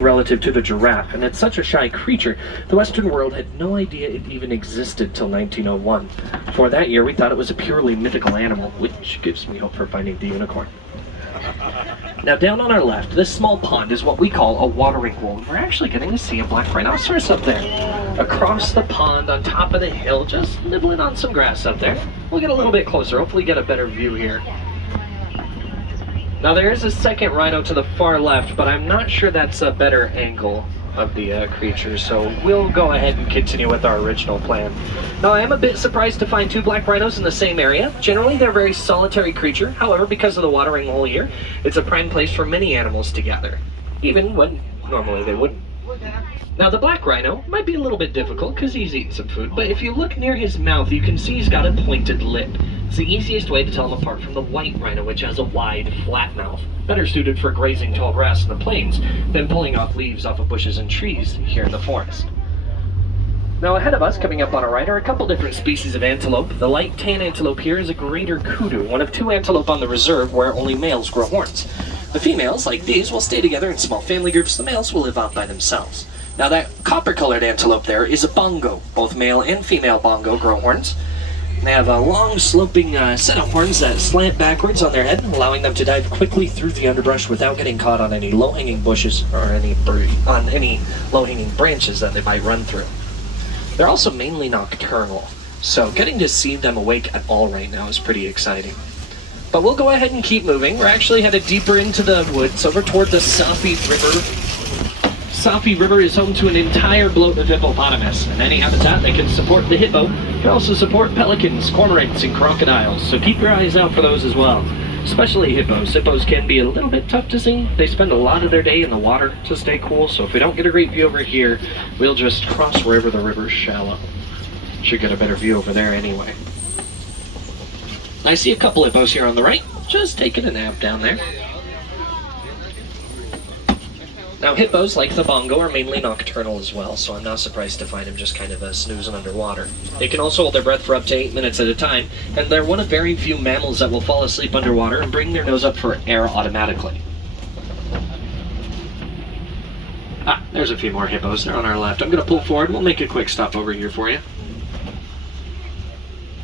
relative to the giraffe, and it's such a shy creature, the Western world had no idea it even existed till 1901. For that year, we thought it was a purely mythical animal, which gives me hope for finding the unicorn. Now, down on our left, this small pond is what we call a watering hole. We're actually getting to see a black rhinoceros up there. Across the pond, on top of the hill, just nibbling on some grass up there. We'll get a little bit closer, hopefully get a better view here. Now there is a second rhino to the far left, but I'm not sure that's a better angle of the creature, so we'll go ahead and continue with our original plan. Now I am a bit surprised to find two black rhinos in the same area. Generally they're a very solitary creature, however because of the watering hole here, it's a prime place for many animals to gather, even when normally they wouldn't. Now the black rhino might be a little bit difficult because he's eating some food, but if you look near his mouth you can see he's got a pointed lip. It's the easiest way to tell him apart from the white rhino, which has a wide, flat mouth, better suited for grazing tall grass in the plains than pulling off leaves off of bushes and trees here in the forest. Now ahead of us, coming up on our right, are a couple different species of antelope. The light tan antelope here is a greater kudu, one of two antelope on the reserve where only males grow horns. The females, like these, will stay together in small family groups. The males will live out by themselves. Now that copper-colored antelope there is a bongo. Both male and female bongo grow horns. They have a long, sloping set of horns that slant backwards on their head, allowing them to dive quickly through the underbrush without getting caught on any low-hanging bushes or any low-hanging branches that they might run through. They're also mainly nocturnal, so getting to see them awake at all right now is pretty exciting. But we'll go ahead and keep moving. We're actually headed deeper into the woods, over toward the Safi River. Safi River is home to an entire bloat of hippopotamus, and any habitat that can support the hippo can also support pelicans, cormorants, and crocodiles, so keep your eyes out for those as well. Especially hippos. Hippos can be a little bit tough to see. They spend a lot of their day in the water to stay cool, so if we don't get a great view over here, we'll just cross wherever the river's shallow. Should get a better view over there anyway. I see a couple hippos here on the right, just taking a nap down there. Now hippos, like the bongo, are mainly nocturnal as well, so I'm not surprised to find them just kind of snoozing underwater. They can also hold their breath for up to 8 minutes at a time, and they're one of very few mammals that will fall asleep underwater and bring their nose up for air automatically. There's a few more hippos. They're on our left. I'm going to pull forward. We'll make a quick stop over here for you.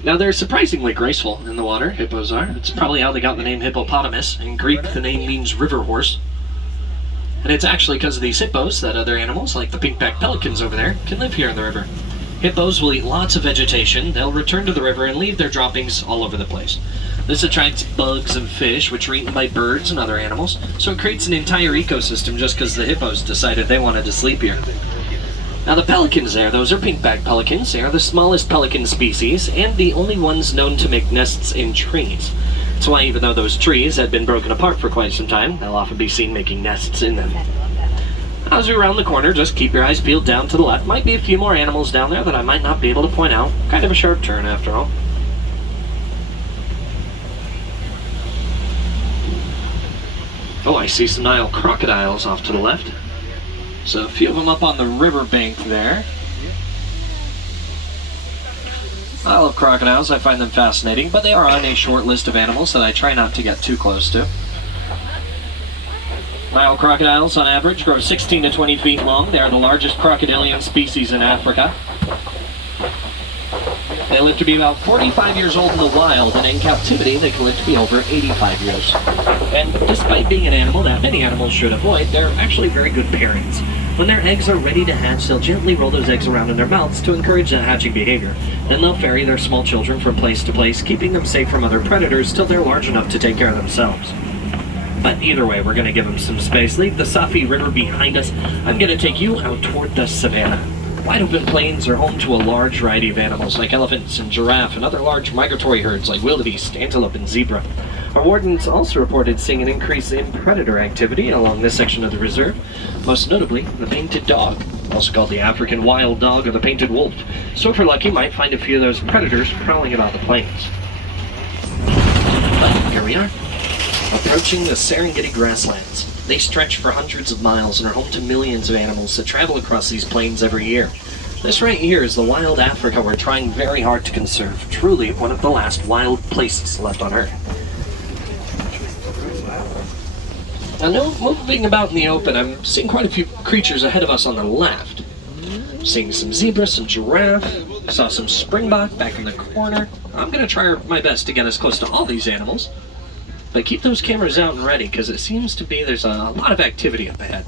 Now they're surprisingly graceful in the water, hippos are. It's probably how they got the name hippopotamus. In Greek, the name means river horse. And it's actually because of these hippos that other animals, like the pink-backed pelicans over there, can live here in the river. Hippos will eat lots of vegetation. They'll return to the river and leave their droppings all over the place. This attracts bugs and fish, which are eaten by birds and other animals, so it creates an entire ecosystem just because the hippos decided they wanted to sleep here. Now the pelicans there, those are pink-backed pelicans. They are the smallest pelican species, and the only ones known to make nests in trees. That's why even though those trees had been broken apart for quite some time, they'll often be seen making nests in them. As we round the corner, just keep your eyes peeled down to the left. Might be a few more animals down there that I might not be able to point out. Kind of a sharp turn after all. Oh, I see some Nile crocodiles off to the left. So a few of them up on the riverbank there. I love crocodiles, I find them fascinating, but they are on a short list of animals that I try not to get too close to. Nile crocodiles, on average, grow 16 to 20 feet long. They are the largest crocodilian species in Africa. They live to be about 45 years old in the wild, and in captivity they can live to be over 85 years. And despite being an animal that many animals should avoid, they're actually very good parents. When their eggs are ready to hatch, they'll gently roll those eggs around in their mouths to encourage that hatching behavior. Then they'll ferry their small children from place to place, keeping them safe from other predators till they're large enough to take care of themselves. But either way, we're going to give them some space. Leave the Safi River behind us. I'm going to take you out toward the savannah. Wide open plains are home to a large variety of animals like elephants and giraffe and other large migratory herds like wildebeest, antelope, and zebra. Our wardens also reported seeing an increase in predator activity along this section of the reserve, most notably the painted dog, also called the African wild dog or the painted wolf. So if we're lucky, might find a few of those predators prowling about the plains. But here we are, approaching the Serengeti grasslands. They stretch for hundreds of miles and are home to millions of animals that travel across these plains every year. This right here is the wild Africa we're trying very hard to conserve, truly one of the last wild places left on Earth. Now, moving about in the open, I'm seeing quite a few creatures ahead of us on the left. Seeing some zebra, some giraffe, saw some springbok back in the corner. I'm going to try my best to get as close to all these animals, but keep those cameras out and ready, because it seems to be there's a lot of activity up ahead.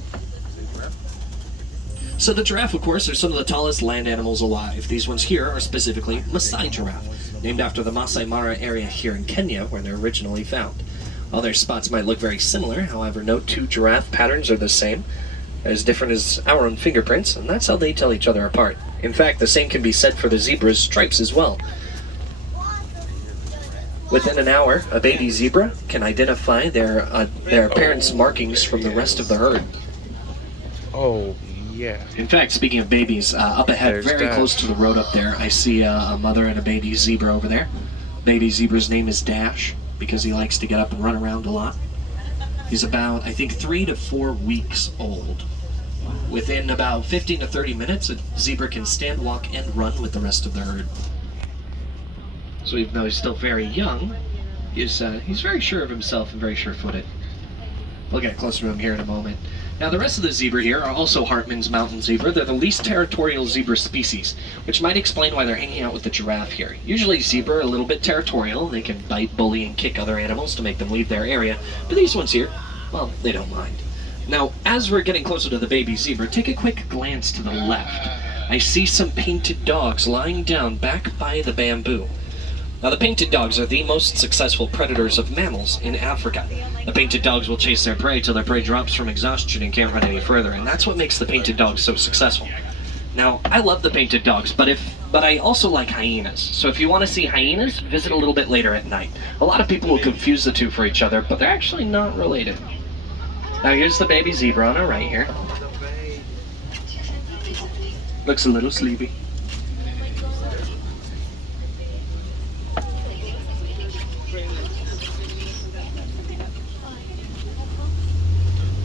So the giraffe, of course, are some of the tallest land animals alive. These ones here are specifically Maasai giraffe, named after the Masai Mara area here in Kenya, where they're originally found. While their spots might look very similar, however, no two giraffe patterns are the same, as different as our own fingerprints, and that's how they tell each other apart. In fact, the same can be said for the zebra's stripes as well. Within an hour, a baby zebra can identify their parents' markings from the rest of the herd. Oh, yeah. In fact, speaking of babies, up ahead, There's very Dash. close to the road up there, I see a mother and a baby zebra over there. Baby zebra's name is Dash, because he likes to get up and run around a lot. He's about, I think, 3 to 4 weeks old. Within about 15 to 30 minutes, a zebra can stand, walk, and run with the rest of the herd. So even though he's still very young, he's very sure of himself and very sure-footed. We'll get closer to him here in a moment. Now, the rest of the zebra here are also Hartman's mountain zebra. They're the least territorial zebra species, which might explain why they're hanging out with the giraffe here. Usually zebra are a little bit territorial. They can bite, bully, and kick other animals to make them leave their area. But these ones here, well, they don't mind. Now, as we're getting closer to the baby zebra, take a quick glance to the left. I see some painted dogs lying down back by the bamboo. Now, the painted dogs are the most successful predators of mammals in Africa. The painted dogs will chase their prey till their prey drops from exhaustion and can't run any further, and that's what makes the painted dogs so successful. Now, I love the painted dogs, but I also like hyenas. So if you want to see hyenas, visit a little bit later at night. A lot of people will confuse the two for each other, but they're actually not related. Now, here's the baby zebra on our right here. Looks a little sleepy.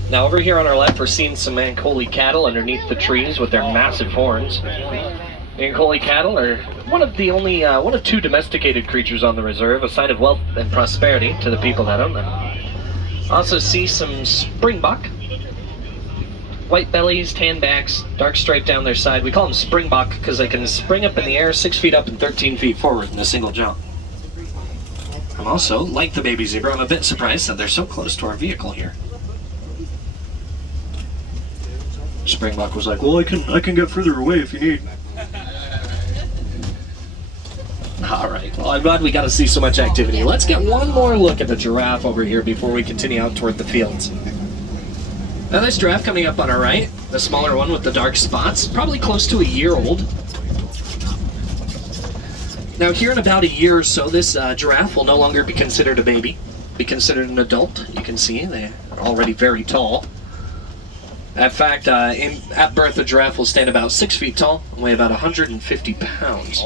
Now over here on our left, we're seeing some Ankole cattle underneath the trees with their massive horns. Ankole cattle are one of two domesticated creatures on the reserve, a sign of wealth and prosperity to the people that own them. Also see some springbok. White bellies, tan backs, dark stripe down their side. We call them springbok because they can spring up in the air 6 feet up and 13 feet forward in a single jump. I'm also, like the baby zebra, I'm a bit surprised that they're so close to our vehicle here. Springbok was like, well, I can get further away if you need. Alright, well, I'm glad we got to see so much activity. Let's get one more look at the giraffe over here before we continue out toward the fields. Now this giraffe coming up on our right, the smaller one with the dark spots, probably close to a year old. Now here in about a year or so, this giraffe will no longer be considered a baby, be considered an adult. You can see they're already very tall. In fact, at birth, a giraffe will stand about 6 feet tall and weigh about 150 pounds.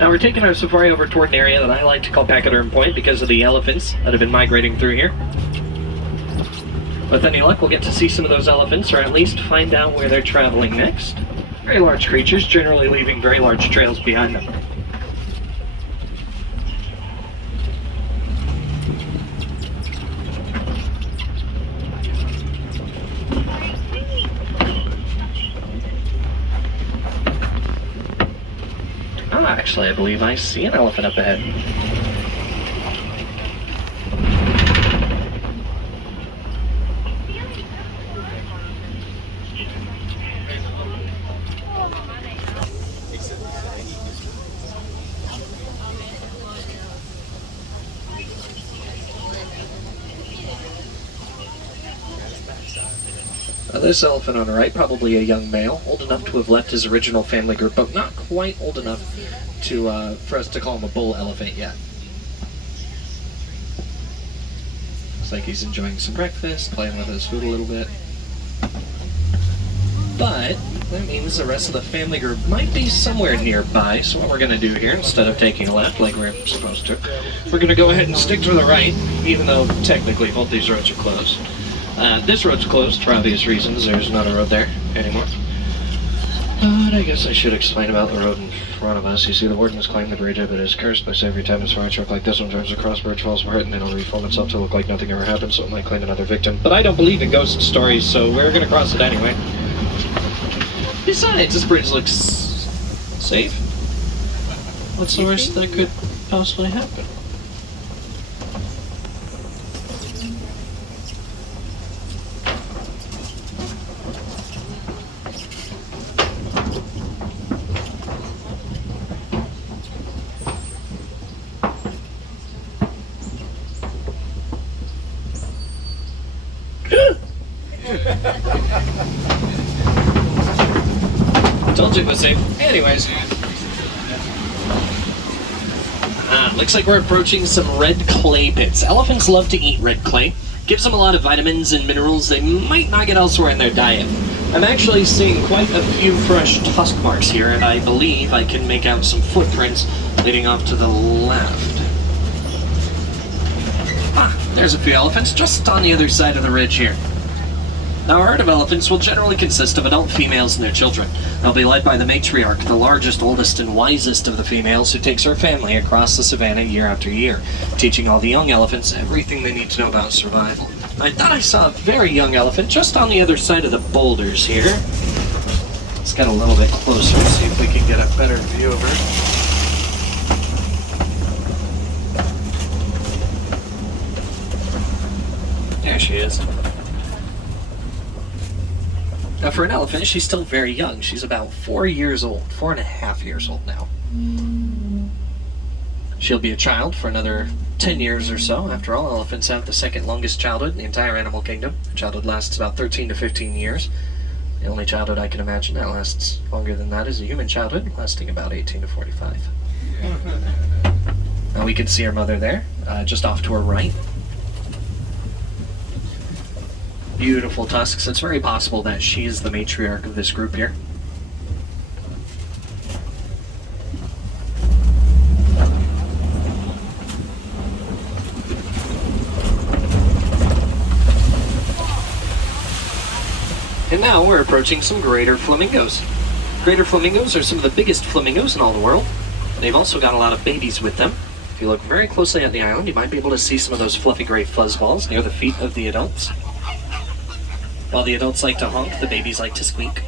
Now we're taking our safari over toward an area that I like to call Pachyderm Point because of the elephants that have been migrating through here. With any luck, we'll get to see some of those elephants, or at least find out where they're traveling next. Very large creatures, generally leaving very large trails behind them. Actually, I believe I see an elephant up ahead. This elephant on the right, probably a young male, old enough to have left his original family group, but not quite old enough to for us to call him a bull elephant yet. Looks like he's enjoying some breakfast, playing with his food a little bit. But that means the rest of the family group might be somewhere nearby, so what we're going to do here, instead of taking a left like we're supposed to, we're going to go ahead and stick to the right, even though technically both these roads are closed. This road's closed for obvious reasons. There's not a road there anymore. But I guess I should explain about the road in front of us. You see, the wardens claim the bridge of it is cursed, but every time a fire truck like this one turns across, bridge falls apart and then it'll reform itself to look like nothing ever happened, so it might claim another victim. But I don't believe in ghost stories, so we're gonna cross it anyway. Besides, this bridge looks safe. What's the worst that could possibly happen? Told you it was safe. Anyways. Looks like we're approaching some red clay pits. Elephants love to eat red clay. Gives them a lot of vitamins and minerals they might not get elsewhere in their diet. I'm actually seeing quite a few fresh tusk marks here, and I believe I can make out some footprints leading off to the left. There's a few elephants just on the other side of the ridge here. Now, a herd of elephants will generally consist of adult females and their children. They'll be led by the matriarch, the largest, oldest, and wisest of the females, who takes her family across the savannah year after year, teaching all the young elephants everything they need to know about survival. I thought I saw a very young elephant just on the other side of the boulders here. Let's get a little bit closer, see if we can get a better view of her. There she is. Now, for an elephant, she's still very young. She's about 4 years old, 4.5 years old now. She'll be a child for another 10 years or so. After all, elephants have the second longest childhood in the entire animal kingdom. Childhood lasts about 13 to 15 years. The only childhood I can imagine that lasts longer than that is a human childhood, lasting about 18 to 45. Now we can see her mother there, just off to her right. Beautiful tusks. It's very possible that she is the matriarch of this group here. And now we're approaching some greater flamingos. Greater flamingos are some of the biggest flamingos in all the world. They've also got a lot of babies with them. If you look very closely at the island, you might be able to see some of those fluffy gray fuzzballs near the feet of the adults. While the adults like to honk, the babies like to squeak.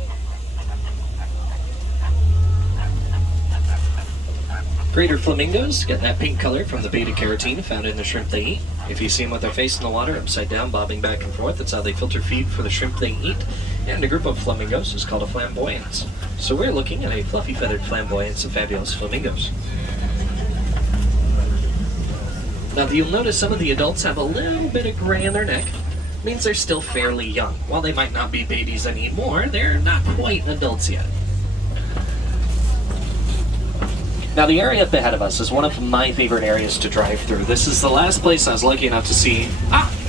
Greater flamingos get that pink color from the beta-carotene found in the shrimp they eat. If you see them with their face in the water, upside down, bobbing back and forth, that's how they filter feed for the shrimp they eat. And a group of flamingos is called a flamboyance. So we're looking at a fluffy-feathered flamboyance of fabulous flamingos. Now, you'll notice some of the adults have a little bit of gray in their neck. Means they're still fairly young. While they might not be babies anymore, they're not quite adults yet. Now, the area up ahead of us is one of my favorite areas to drive through. This is the last place I was lucky enough to see.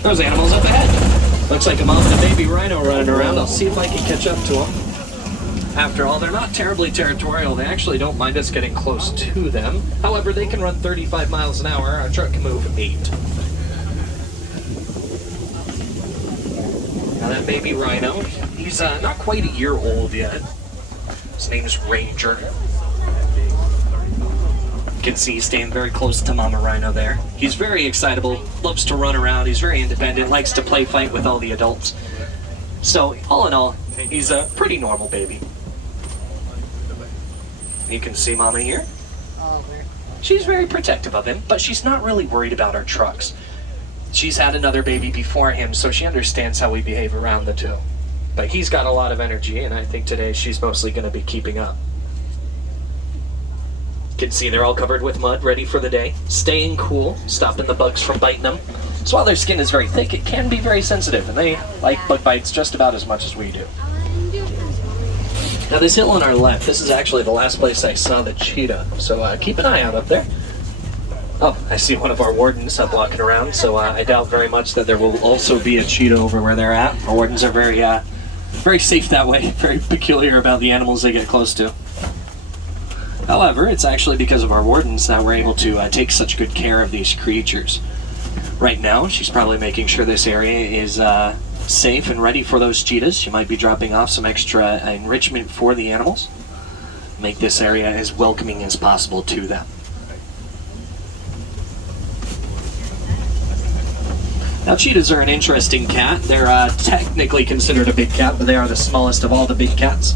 Those animals up ahead. Looks like a mom and a baby rhino running around. I'll see if I can catch up to them. After all, they're not terribly territorial. They actually don't mind us getting close to them. However, they can run 35 miles an hour. Our truck can move 8. Now that baby rhino, he's not quite a year old yet. His name is Ranger. You can see he's staying very close to Mama Rhino there. He's very excitable, loves to run around, he's very independent, likes to play fight with all the adults. So, all in all, he's a pretty normal baby. You can see Mama here. She's very protective of him, but she's not really worried about our trucks. She's had another baby before him, so she understands how we behave around the two. But he's got a lot of energy, and I think today she's mostly going to be keeping up. You can see they're all covered with mud, ready for the day. Staying cool, stopping the bugs from biting them. So while their skin is very thick, it can be very sensitive, and they like bug bites just about as much as we do. Now this hill on our left, this is actually the last place I saw the cheetah, so keep an eye out up there. Oh, I see one of our wardens up walking around, so I doubt very much that there will also be a cheetah over where they're at. Our wardens are very safe that way, very peculiar about the animals they get close to. However, it's actually because of our wardens that we're able to take such good care of these creatures. Right now, she's probably making sure this area is safe and ready for those cheetahs. She might be dropping off some extra enrichment for the animals. Make this area as welcoming as possible to them. Now, cheetahs are an interesting cat. They're technically considered a big cat, but they are the smallest of all the big cats.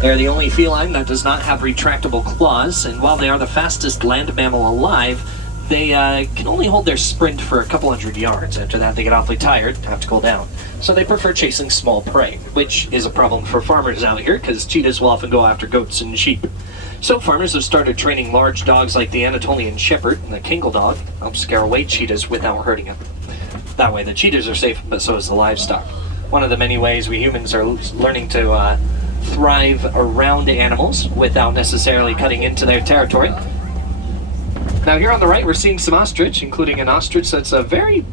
They're the only feline that does not have retractable claws, and while they are the fastest land mammal alive, they can only hold their sprint for a couple hundred yards. After that, they get awfully tired and have to cool down. So they prefer chasing small prey, which is a problem for farmers out here, because cheetahs will often go after goats and sheep. So farmers have started training large dogs like the Anatolian Shepherd and the Kingle dog, help scare away cheetahs without hurting them. That way the cheetahs are safe, but so is the livestock. One of the many ways we humans are learning to thrive around animals without necessarily cutting into their territory. Now here on the right we're seeing some ostrich, including an ostrich that's very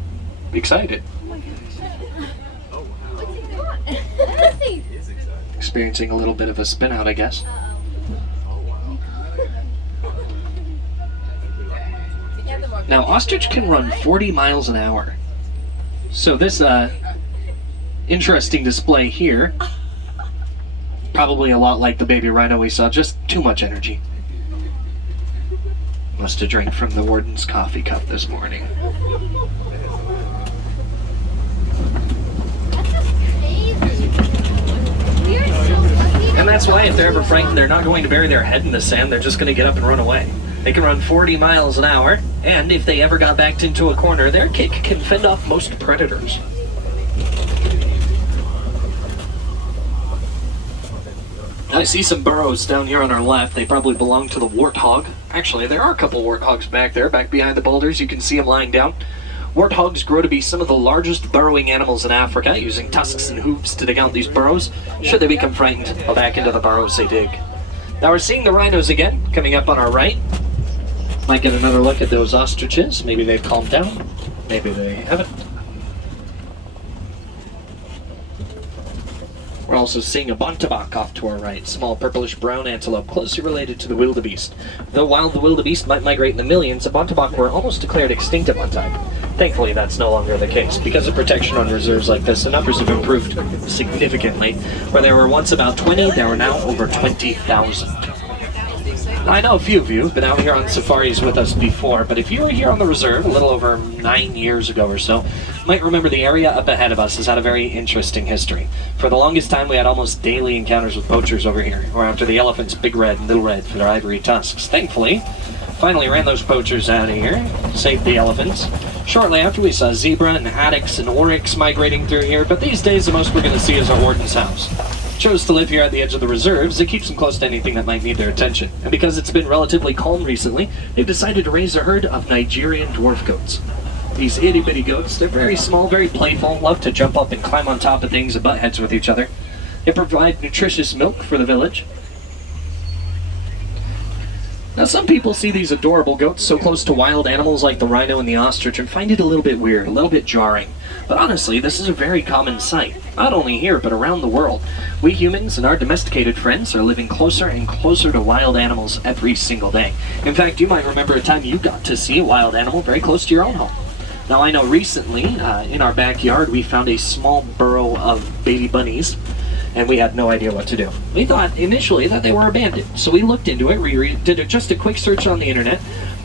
excited. Experiencing a little bit of a spin out, I guess. Now ostrich can run 40 miles an hour. So this interesting display here, probably a lot like the baby rhino we saw, just too much energy. Must have drank from the warden's coffee cup this morning. And that's why if they're ever frightened, they're not going to bury their head in the sand, they're just going to get up and run away. They can run 40 miles an hour, and if they ever got backed into a corner, their kick can fend off most predators. I see some burrows down here on our left. They probably belong to the warthog. Actually, there are a couple warthogs back there, back behind the boulders. You can see them lying down. Warthogs grow to be some of the largest burrowing animals in Africa, using tusks and hooves to dig out these burrows. Should they become frightened, they'll back into the burrows they dig. Now we're seeing the rhinos again, coming up on our right. Might get another look at those ostriches. Maybe they've calmed down. Maybe they haven't. We're also seeing a bontebok off to our right, small purplish-brown antelope closely related to the wildebeest. Though while the wildebeest might migrate in the millions, the bontebok were almost declared extinct at one time. Thankfully, that's no longer the case. Because of protection on reserves like this, the numbers have improved significantly. Where there were once about 20, there are now over 20,000. I know a few of you have been out here on safaris with us before, but if you were here on the reserve a little over 9 years ago or so, you might remember the area up ahead of us has had a very interesting history. For the longest time, we had almost daily encounters with poachers over here, who are after the elephants Big Red and Little Red for their ivory tusks. Thankfully, finally ran those poachers out of here, saved the elephants. Shortly after, we saw zebra and haddocks and oryx migrating through here, but these days the most we're going to see is our warden's house. Chose to live here at the edge of the reserves. It keeps them close to anything that might need their attention. And because it's been relatively calm recently, they've decided to raise a herd of Nigerian dwarf goats. These itty-bitty goats, they're very small, very playful, love to jump up and climb on top of things and butt heads with each other. They provide nutritious milk for the village. Now some people see these adorable goats so close to wild animals like the rhino and the ostrich and find it a little bit weird, a little bit jarring. But honestly, this is a very common sight, not only here but around the world. We humans and our domesticated friends are living closer and closer to wild animals every single day. In fact, you might remember a time you got to see a wild animal very close to your own home. Now I know recently, in our backyard, we found a small burrow of baby bunnies, and we had no idea what to do. We thought initially that they were abandoned, so we looked into it, we did just a quick search on the internet,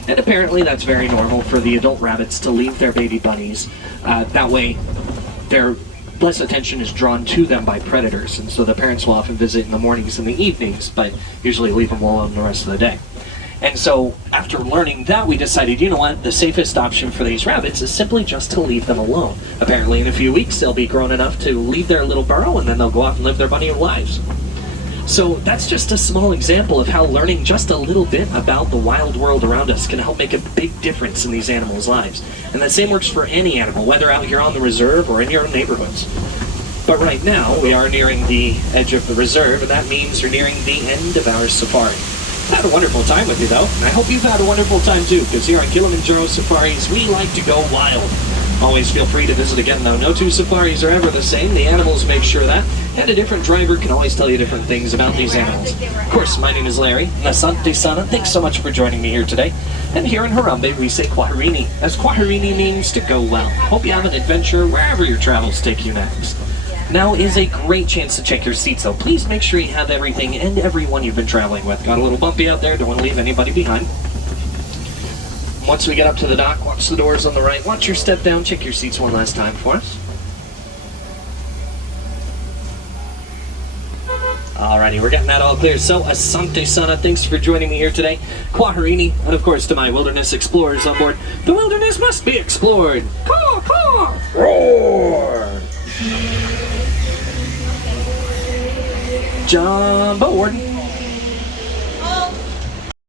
and apparently that's very normal for the adult rabbits to leave their baby bunnies. That way, their less attention is drawn to them by predators, and so the parents will often visit in the mornings and the evenings, but usually leave them alone the rest of the day. And so, after learning that, we decided, you know what, the safest option for these rabbits is simply just to leave them alone. Apparently, in a few weeks, they'll be grown enough to leave their little burrow, and then they'll go off and live their bunny lives. So that's just a small example of how learning just a little bit about the wild world around us can help make a big difference in these animals' lives. And the same works for any animal, whether out here on the reserve or in your neighborhoods. But right now, we are nearing the edge of the reserve, and that means you're nearing the end of our safari. I had a wonderful time with you, though, and I hope you've had a wonderful time, too, because here on Kilimanjaro Safaris, we like to go wild. Always feel free to visit again, though. No two safaris are ever the same. The animals make sure that, and a different driver can always tell you different things about these animals. Of course, my name is Larry. Asante Sana. Thanks so much for joining me here today. And here in Harambe, we say Kwaherini, as Kwaherini means to go well. Hope you have an adventure wherever your travels take you next. Now is a great chance to check your seats, though. Please make sure you have everything and everyone you've been traveling with. Got a little bumpy out there. Don't want to leave anybody behind. Once we get up to the dock, watch the doors on the right. Watch your step down. Check your seats one last time for us. Alrighty, we're getting that all clear. So, Asante Sana, thanks for joining me here today. Kwaherini, and of course to my wilderness explorers on board. The wilderness must be explored. Caw, caw, roar! Jumbo Warden.